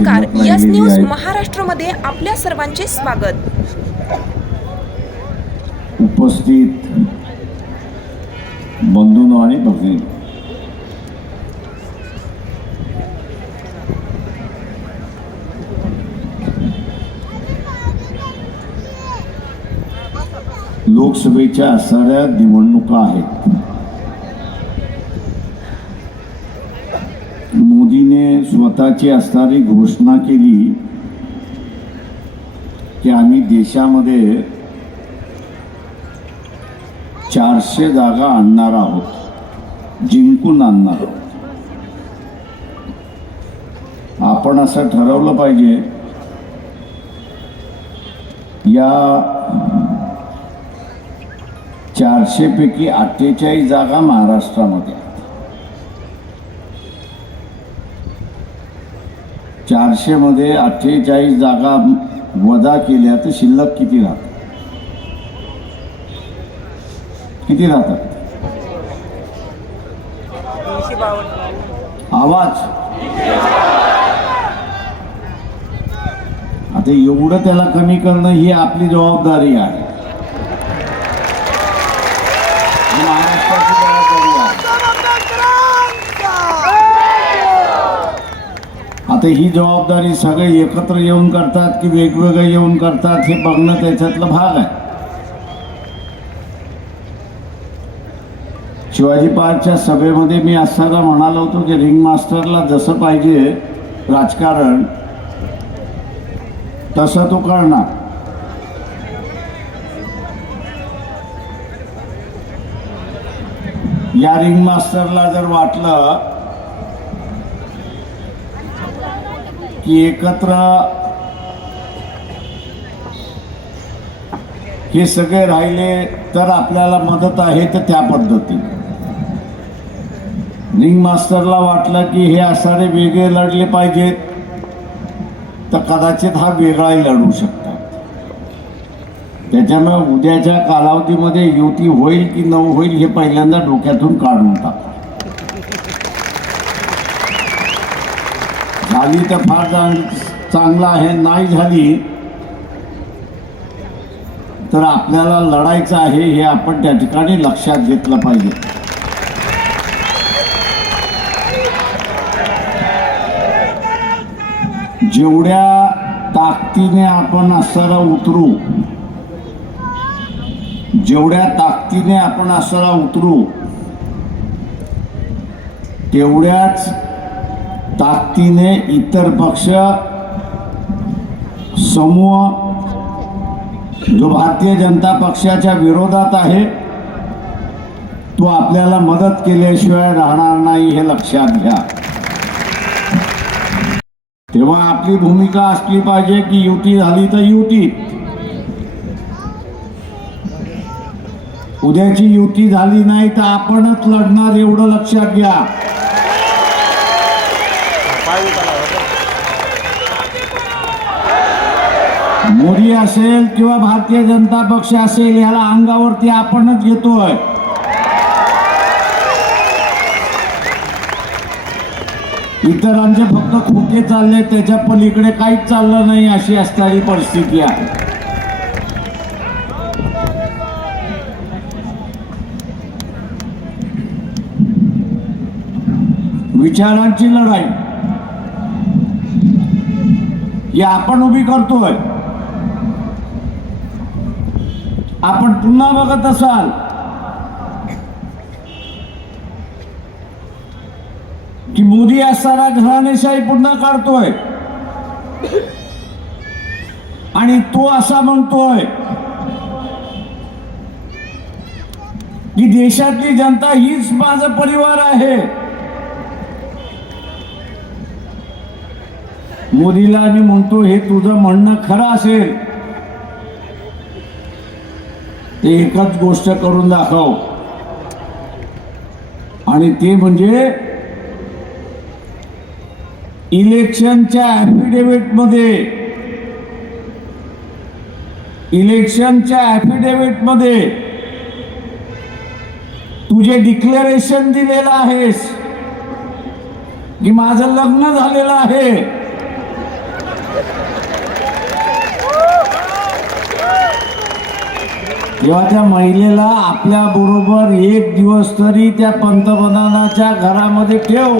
नमस्कार. Yes news. महाराष्ट्रमध्ये आपल्या सर्वांचे स्वागत. उपस्थित बंधूंनो आणि भगिनी. लोकसभेच्या असणाऱ्या निवडणुका आहेत. स्वतःची असणारी घोषणा केली की आम्ही देशामध्ये चारशे जागा आणणार आहोत जिंकून आणणार आहोत. आपण असं ठरवलं पाहिजे या चारशे पैकी अठ्ठेचाळीस जागा महाराष्ट्रामध्ये चारशेमध्ये चारशे मध्ये अठ्ठेचाळीस जागा वजा केल्या तर शिल्लक किती राहतात किती राहतात आवाज. आता एवढं त्याला कमी करणं ही आपली जबाबदारी आहे. महाराष्ट्राची जबाबदारी आहे आता ही जबाबदारी सगळे एकत्र येऊन करतात की वेगवेगळे येऊन करतात हे बघणं त्याच्यातला भाग आहे. शिवाजी पार्कच्या सभेमध्ये मी असताना म्हणालो होतो की रिंग मास्टरला जसं पाहिजे राजकारण तसं तो करणार. या रिंग मास्टरला जर वाटलं की एकत्र हे सगळे राहिले तर आपल्याला मदत आहे तर त्या पद्धतीने. रिंग मास्टरला वाटलं की हे असणारे वेगळे लढले पाहिजेत तर कदाचित हा वेगळाही लढू शकतात. त्याच्यामुळे उद्याच्या कालावधीमध्ये युती होईल की न होईल हे पहिल्यांदा डोक्यातून काढून टाका. झाली तर फार चांगला चांगलं आहे नाही झाली तर आपल्याला लढायचं आहे हे आपण त्या ठिकाणी लक्षात घेतलं पाहिजे. जेवढ्या ताकदीने आपण असाला उतरू जेवढ्या ताकदीने आपण असाला उतरू तेवढ्याच ताकदीने इतर पक्ष समूह जो भारतीय जनता पक्षाच्या विरोधात आहे तो आपल्याला मदत केल्याशिवाय राहणार नाही हे लक्षात घ्या. तेव्हा आपली भूमिका असली पाहिजे की युती झाली तर युती उद्याची युती झाली नाही तर आपणच लढणार एवढं लक्षात घ्या. मोदी असेल किंवा भारतीय जनता पक्ष असेल याला अंगावरती आपणच घेतोय. इतरांचे फक्त खोके चालले त्याच्या पलीकडे काहीच चाललं नाही अशी असणारी परिस्थिती आहे. विचारांची लढाई. ही आपण उभी करतोय. आपण पुन्हा बघत असाल. की मोदी असताना घराणेशाही पुन्हा काढतोय. आणि तो असा म्हणतोय की देशातली जनता हीच माझा परिवार आहे. मोदीला मी म्हणतो हे तुझं म्हणणं खरं असेल. ते एकच गोष्ट करून दाखव. आणि ते म्हणजे इलेक्शनच्या ऍफिडेव्हिटमध्ये इलेक्शनच्या ऍफिडेव्हिटमध्ये तुझे डिक्लेरेशन दिलेलं आहेस की माझं लग्न झालेलं आहे. तेव्हा त्या महिलेला आपल्या बरोबर एक दिवस तरी त्या पंतप्रधानाच्या घरामध्ये ठेव.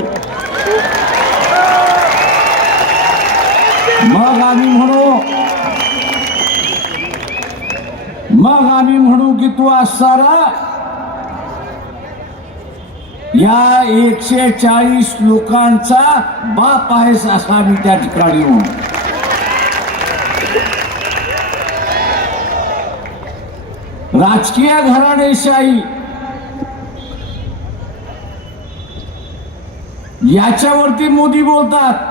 मग आम्ही म्हणू मग आम्ही म्हणू की तू असणारा या एकशे चाळीस लोकांचा बाप आहेस असा आम्ही त्या ठिकाणी म्हणू. राजकीय घराणेशाही याच्यावरती मोदी बोलतात.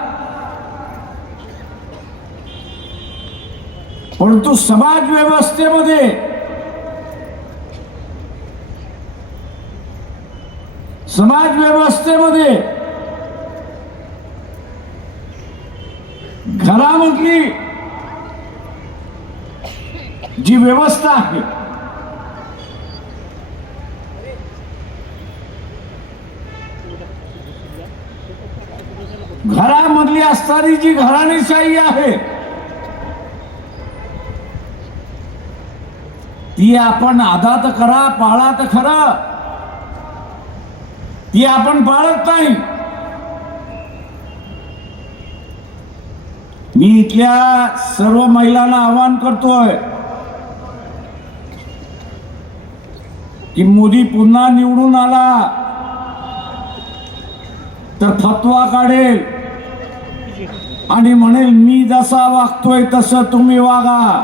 परंतु समाज व्यवस्थेमध्ये समाज व्यवस्थेमध्ये घरामधली जी व्यवस्था आहे घरामधली असणारी जी घराणेशाही आहे ती आपण आदात करा पाळा तर खरा. ती आपण पाळत नाही. मी इथल्या सर्व महिलांना आवाहन करतोय की मोदी पुन्हा निवडून आला. तर फतवा काढेल. आणि म्हणेल मी जसा वागतोय तसं तुम्ही वागा.